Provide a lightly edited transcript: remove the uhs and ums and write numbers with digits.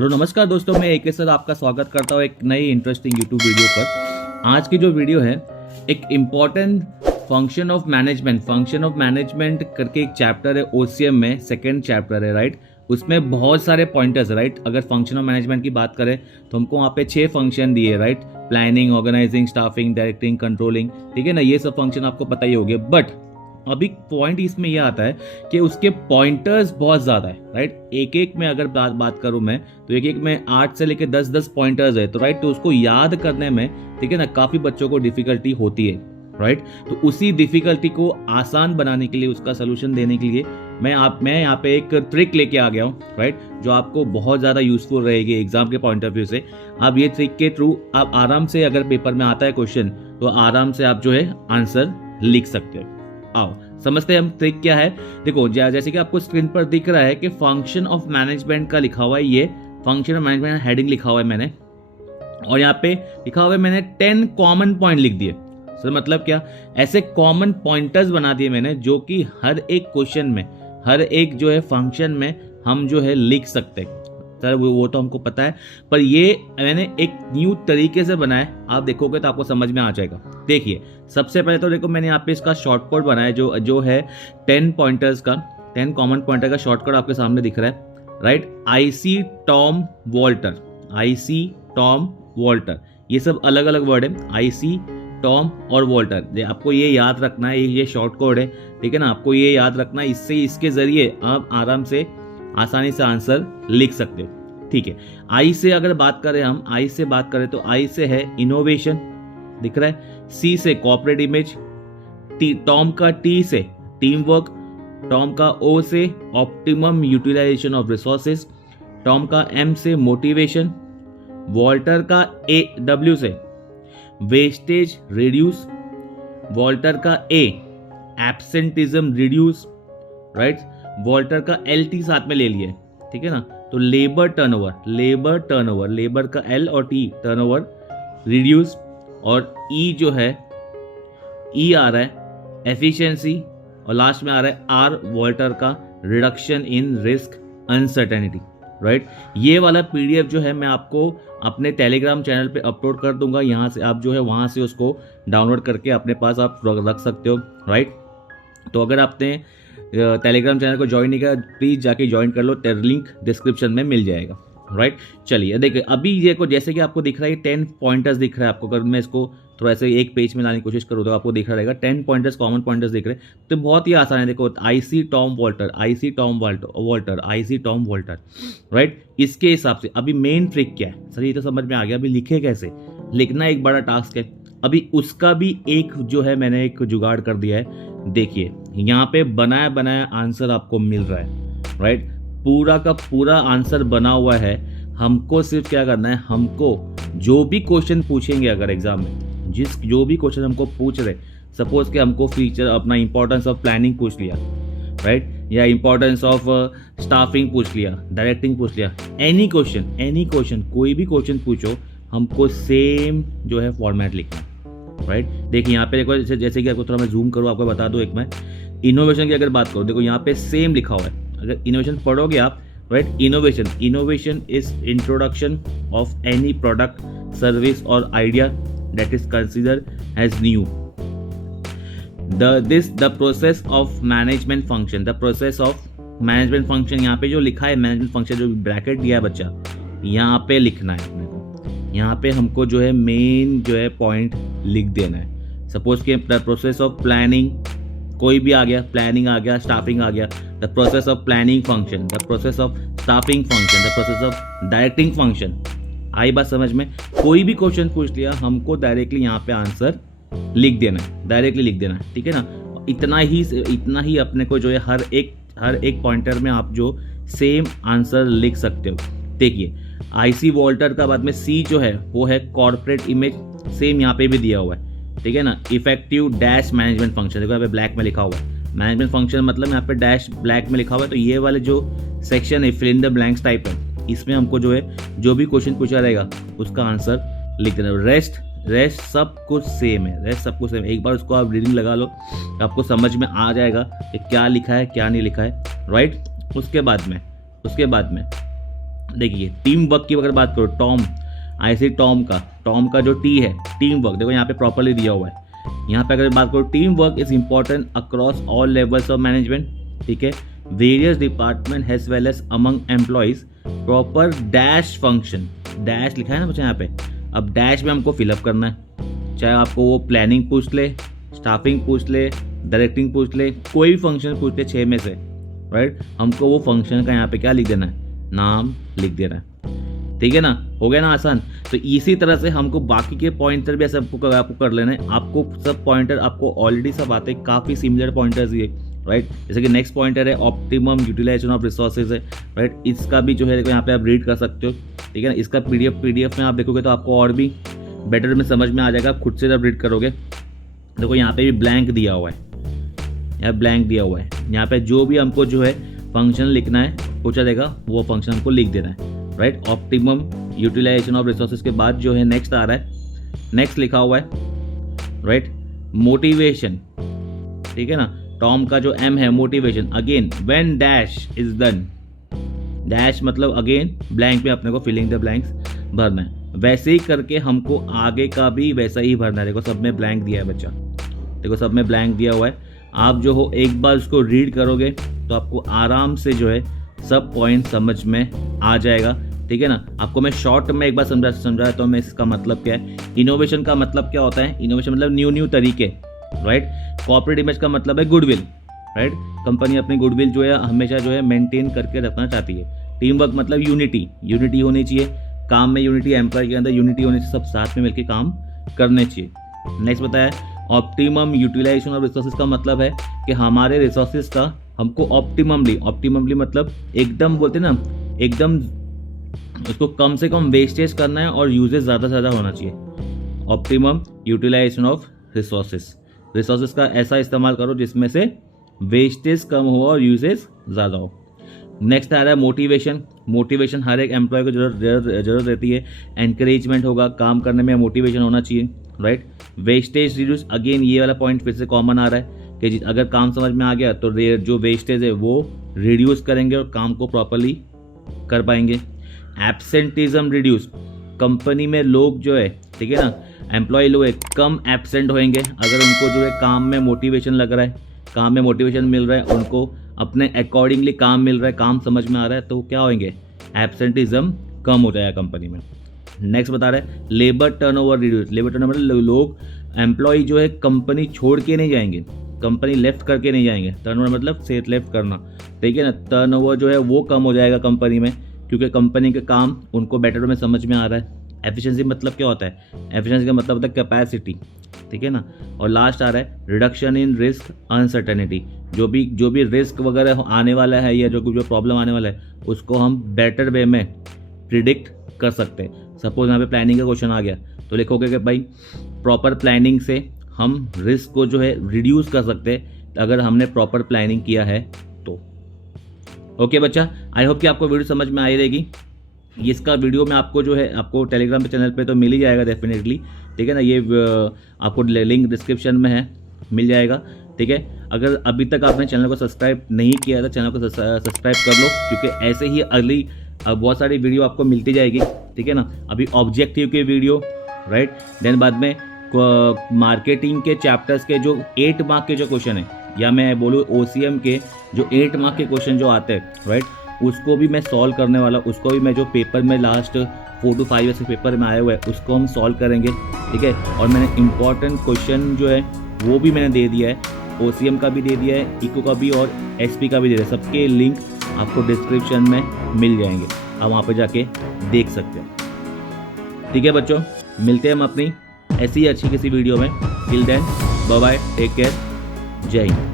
Hello नमस्कार दोस्तों, मैं एक साथ आपका स्वागत करता हूँ एक नई इंटरेस्टिंग यूट्यूब वीडियो पर। आज की जो वीडियो है एक इम्पॉर्टेंट फंक्शन ऑफ मैनेजमेंट करके एक चैप्टर है ओसीएम में, सेकंड चैप्टर है राइट। उसमें बहुत सारे पॉइंटर्स राइट। अगर फंक्शन ऑफ मैनेजमेंट की बात करें तो हमको वहाँ पे 6 फंक्शन दिए right. Planning, organising, staffing, directing, controlling, ठीक है ना। ये सब फंक्शन आपको पता ही होंगे। बट अभी पॉइंट इसमें यह आता है कि उसके पॉइंटर्स बहुत ज़्यादा है राइट। एक एक में अगर बात करूँ मैं तो एक एक में 8 से लेकर 10 पॉइंटर्स है तो राइट। तो उसको याद करने में ठीक है ना काफ़ी बच्चों को डिफिकल्टी होती है राइट। तो उसी डिफिकल्टी को आसान बनाने के लिए, उसका सोल्यूशन देने के लिए मैं यहाँ पे एक ट्रिक लेके आ गया हूँ राइट, जो आपको बहुत ज़्यादा यूजफुल रहेगी एग्जाम के पॉइंट ऑफ व्यू से। आप ये ट्रिक के थ्रू आप आराम से, अगर पेपर में आता है क्वेश्चन तो आराम से आप जो है आंसर लिख सकते हो। आओ समझते हैं हम ट्रिक क्या है। देखो जैसे कि आपको स्क्रीन पर दिख रहा है कि फंक्शन ऑफ मैनेजमेंट का लिखा हुआ है, ये फंक्शन ऑफ मैनेजमेंट हेडिंग लिखा हुआ है मैंने, और यहाँ पे लिखा हुआ है मैंने 10 कॉमन पॉइंट लिख दिए। सर मतलब क्या, ऐसे कॉमन पॉइंटर्स बना दिए मैंने जो कि हर एक क्वेश्चन में, हर एक जो है फंक्शन में हम जो है लिख सकते हैं। सर वो तो हमको पता है, पर ये मैंने एक न्यू तरीके से बनाया। आप देखोगे तो आपको समझ में आ जाएगा। देखिए सबसे पहले तो देखो मैंने यहाँ पे इसका शॉर्टकट बनाया जो है 10 पॉइंटर्स का, 10 कॉमन पॉइंटर का शॉर्टकट आपके सामने दिख रहा है राइट। आईसी टॉम वॉल्टर, ये सब अलग अलग वर्ड है, आईसी टॉम और वॉल्टर। आपको ये याद रखना है, ये शॉर्ट कोड है ठीक है ना। आपको ये याद रखना है, इसके जरिए आप आराम से आसानी से आंसर लिख सकते हो ठीक है। आई से अगर बात करें, हम आई से बात करें तो आई से है इनोवेशन दिख रहा है, सी से कॉर्पोरेट इमेज, टॉम का टी से टीम वर्क, टॉम का ओ से optimum utilisation of resources, Tom का एम से मोटिवेशन, वॉल्टर का ए डब्ल्यू से वेस्टेज रिड्यूस, वॉल्टर का A absenteeism reduce right, Walter का एल टी साथ में ले लिए ठीक है ना। तो लेबर टर्नओवर, लेबर का एल और टी टर्नओवर रिड्यूस, और ई जो है ई आ रहा है एफिशिएंसी, और लास्ट में आ रहा है आर वॉल्टर का reduction in risk uncertainty right. ये वाला पीडीएफ जो है मैं आपको अपने टेलीग्राम चैनल पे अपलोड कर दूंगा। यहाँ से आप जो है वहाँ से उसको डाउनलोड करके अपने पास आप रख सकते हो राइट। तो अगर आपने टेलीग्राम चैनल को ज्वाइन नहीं किया प्लीज़ जाके ज्वाइन कर लो, लिंक डिस्क्रिप्शन में मिल जाएगा राइट। चलिए देखिए अभी ये को जैसे कि आपको दिख रहा है 10 पॉइंटर्स दिख रहा है आपको। अगर मैं इसको थोड़ा ऐसे एक पेज में लाने की कोशिश करूँ तो आपको दिख रहा रहेगा 10 पॉइंटर्स, कॉमन पॉइंटर्स दिख रहे हैं। तो बहुत ही आसान है। देखो आईसी टॉम वॉल्टर राइट। इसके हिसाब से अभी मेन ट्रिक क्या है सर, ये तो समझ में आ गया। अभी लिखे कैसे, लिखना एक बड़ा टास्क है। अभी उसका भी एक जो है मैंने एक जुगाड़ कर दिया है। देखिए यहाँ पे बनाया आंसर आपको मिल रहा है राइट। पूरा का पूरा आंसर बना हुआ है। हमको सिर्फ क्या करना है, हमको जो भी क्वेश्चन पूछेंगे अगर एग्जाम में, जो भी क्वेश्चन हमको पूछ रहे, सपोज कि हमको फीचर अपना इंपॉर्टेंस ऑफ प्लानिंग पूछ लिया राइट, या इंपॉर्टेंस ऑफ स्टाफिंग पूछ लिया, डायरेक्टिंग पूछ लिया, एनी क्वेश्चन कोई भी क्वेश्चन पूछो, हमको सेम जो है फॉर्मेट लिखना राइट। देखिए यहाँ पे देखो जैसे कि आपको थोड़ा मैं जूम करूँ, आपको बता दूँ एक मैं इनोवेशन की अगर बात करूँ, देखो यहाँ पे सेम लिखा हुआ है। अगर इनोवेशन पढ़ोगे आप right, innovation is introduction of any product, service और idea that is considered as new. The process of management function, यहाँ पे जो लिखा है मैनेजमेंट फंक्शन, जो ब्रैकेट दिया है बच्चा, यहाँ पे लिखना है अपने को। यहाँ पे हमको जो है मेन जो है पॉइंट लिख देना है। सपोज कि द प्रोसेस ऑफ प्लानिंग, कोई भी आ गया, प्लानिंग आ गया, स्टाफिंग आ गया, the process of planning function, the process of staffing function, the process of directing function. आई बात समझ में। कोई भी क्वेश्चन पूछ लिया हमको डायरेक्टली यहाँ पे आंसर लिख देना है, डायरेक्टली लिख देना है ठीक है ना। इतना ही अपने को जो है हर एक पॉइंटर में आप जो सेम आंसर लिख सकते हो। देखिए आईसी वॉल्टर का बाद में सी जो है वो है कॉर्पोरेट इमेज, सेम यहाँ पे भी दिया हुआ है ठीक है ना। इफेक्टिव डैश मैनेजमेंट फंक्शन, देखो यहाँ पे ब्लैक में लिखा हुआ है मैनेजमेंट फंक्शन, मतलब यहाँ पे डैश ब्लैक में लिखा हुआ है। तो ये वाले जो सेक्शन है fill in the blanks type है, इसमें हमको जो है जो भी क्वेश्चन पूछा रहेगा उसका आंसर लिख देना। रेस्ट सब कुछ सेम है, एक बार उसको आप रीडिंग लगा लो तो आपको समझ में आ जाएगा कि क्या लिखा है क्या नहीं लिखा है राइट। उसके बाद में देखिए टीम वर्क की अगर बात करो, टॉम ऐसे टॉम का जो टी है टीम वर्क, देखो यहाँ पे प्रॉपरली दिया हुआ है। यहाँ पे अगर बात करो team work is important across all levels of management, ठीक है, various department has well as among employees, proper dash function, dash लिखा है ना बच्चा यहाँ पे, अब डैश में हमको फिलअप करना है, चाहे आपको वो प्लानिंग पूछ ले, स्टाफिंग पूछ ले, डायरेक्टिंग पूछ ले, कोई भी फंक्शन पूछ ले 6 में से, राइट, हमको वो फंक्शन का यहाँ पे क्या लिख देना है, नाम लिख देना है, ठीक है ना, हो गया ना आसान। तो इसी तरह से हमको बाकी के पॉइंटर भी ऐसे आपको कर लेना है, आपको सब पॉइंटर आपको ऑलरेडी सब आते हैं, काफ़ी सिमिलर पॉइंटर्स ये, राइट। जैसे कि नेक्स्ट पॉइंटर है ऑप्टिमम यूटिलाइजेशन ऑफ रिसोर्सेज है, राइट, इसका भी जो है देखो यहाँ पे आप रीड कर सकते हो, ठीक है ना, इसका पीडीएफ में आप देखोगे तो आपको और भी बेटर में समझ में आ जाएगा, आप खुद से जब रीड करोगे। देखो यहाँ पे भी ब्लैंक दिया हुआ है, यहाँ ब्लैंक दिया हुआ है, यहाँ पे जो भी हमको जो है फंक्शन लिखना है पूछा देगा वो फंक्शन हमको लिख देना है, right. Optimum utilisation of resources के बाद जो है नेक्स्ट आ रहा है, नेक्स्ट लिखा हुआ है, राइट, मोटिवेशन, ठीक है ना, टॉम का जो एम है motivation, again when dash is done, dash मतलब अगेन ब्लैंक में अपने को फिलिंग द ब्लैंक्स भरना है, वैसे ही करके हमको आगे का भी वैसा ही भरना है। देखो सब में ब्लैंक दिया है बच्चा, देखो सब में ब्लैंक दिया हुआ है, आप जो हो एक बार उसको रीड करोगे तो आपको आराम से जो है सब पॉइंट समझ में आ जाएगा, ठीक है ना। आपको मैं शॉर्ट में एक बार समझाता हूँ मैं इसका मतलब क्या है। इनोवेशन का मतलब क्या होता है, इनोवेशन मतलब न्यू तरीके, राइट। कॉर्पोरेट इमेज का मतलब है गुडविल, राइट, कंपनी अपनी गुडविल जो है हमेशा जो है मेंटेन करके रखना चाहती है। टीम वर्क मतलब यूनिटी होनी चाहिए, काम में यूनिटी, एम्प्लॉय के अंदर यूनिटी होनी चाहिए, सब साथ में मिलकर काम करने चाहिए। नेक्स्ट बताया ऑप्टिमम यूटिलाइजेशन ऑफ रिसोर्सेज का मतलब है कि हमारे रिसोर्सेज का हमको ऑप्टिममली मतलब एकदम बोलते ना, एकदम उसको कम से कम वेस्टेज करना है और यूजेज ज़्यादा से ज़्यादा होना चाहिए। ऑप्टिमम यूटिलाइजेशन ऑफ रिसोर्सेज का ऐसा इस्तेमाल करो जिसमें से वेस्टेज कम हो और यूजेज ज़्यादा हो। नेक्स्ट आ रहा है मोटिवेशन हर एक एम्प्लॉय को जरूरत रहती है, एनकरेजमेंट होगा, काम करने में मोटिवेशन होना चाहिए, राइट। वेस्टेज रिड्यूस, अगेन ये वाला पॉइंट फिर से कॉमन आ रहा है कि अगर काम समझ में आ गया तो जो वेस्टेज है वो रिड्यूस करेंगे और काम को प्रॉपरली कर पाएंगे। एब्सेंटिज्म रिड्यूस, कंपनी में लोग जो है, ठीक है ना, एम्प्लॉय लोग है कम एब्सेंट होंगे अगर उनको जो है काम में मोटिवेशन लग रहा है, काम में मोटिवेशन मिल रहा है, उनको अपने अकॉर्डिंगली काम मिल रहा है, काम समझ में आ रहा है, तो क्या होंगे, एब्सेंटिज्म कम हो जाएगा कंपनी में। नेक्स्ट बता रहे हैं labour turnover reduce, labour turnover लोग एम्प्लॉय जो है कंपनी छोड़ के नहीं जाएंगे, कंपनी लेफ्ट करके नहीं जाएंगे, टर्नओवर मतलब से लेफ्ट करना, ठीक है ना, टर्नओवर जो है वो कम हो जाएगा कंपनी में क्योंकि कंपनी का काम उनको बेटर में समझ में आ रहा है। एफिशिएंसी मतलब क्या होता है, एफिशिएंसी का मतलब होता है कैपेसिटी, ठीक है ना। और लास्ट आ रहा है रिडक्शन इन रिस्क अनसर्टेनिटी, जो भी रिस्क वगैरह आने वाला है या जो प्रॉब्लम आने वाला है उसको हम बेटर वे में प्रिडिक्ट कर सकते हैं। सपोज यहाँ पे प्लानिंग का क्वेश्चन आ गया तो लिखोगे कि भाई प्रॉपर प्लानिंग से हम रिस्क को जो है रिड्यूस कर सकते हैं अगर हमने प्रॉपर प्लानिंग किया है तो। ओके बच्चा, आई होप कि आपको वीडियो समझ में आई रहेगी। इसका वीडियो में आपको जो है आपको टेलीग्राम पे चैनल पे तो मिल ही जाएगा डेफिनेटली, ठीक है ना, ये आपको लिंक डिस्क्रिप्शन में है, मिल जाएगा, ठीक है। अगर अभी तक आपने चैनल को सब्सक्राइब नहीं किया तो चैनल को सब्सक्राइब कर लो क्योंकि ऐसे ही अगली बहुत सारी वीडियो आपको मिलती जाएगी, ठीक है ना। अभी ऑब्जेक्टिव के वीडियो, राइट, देन बाद में मार्केटिंग के चैप्टर्स के जो 8 मार्क के जो क्वेश्चन है या मैं बोलूँ OCM के जो 8 मार्क के क्वेश्चन जो आते हैं, राइट, उसको भी मैं सॉल्व करने वाला, उसको भी मैं जो पेपर में लास्ट 4 to 5 ऐसे पेपर में आए हुए हैं उसको हम सॉल्व करेंगे, ठीक है। और मैंने इंपॉर्टेंट क्वेश्चन जो है वो भी मैंने दे दिया है, OCM का भी दे दिया है, इको का भी और SP का भी दे दिया है, सबके लिंक आपको डिस्क्रिप्शन में मिल जाएंगे, आप वहाँ पे जाके देख सकते हो, ठीक है बच्चों। मिलते हैं हम अपनी ऐसी ही अच्छी किसी वीडियो में, till then bye bye, take care, जय हिंद।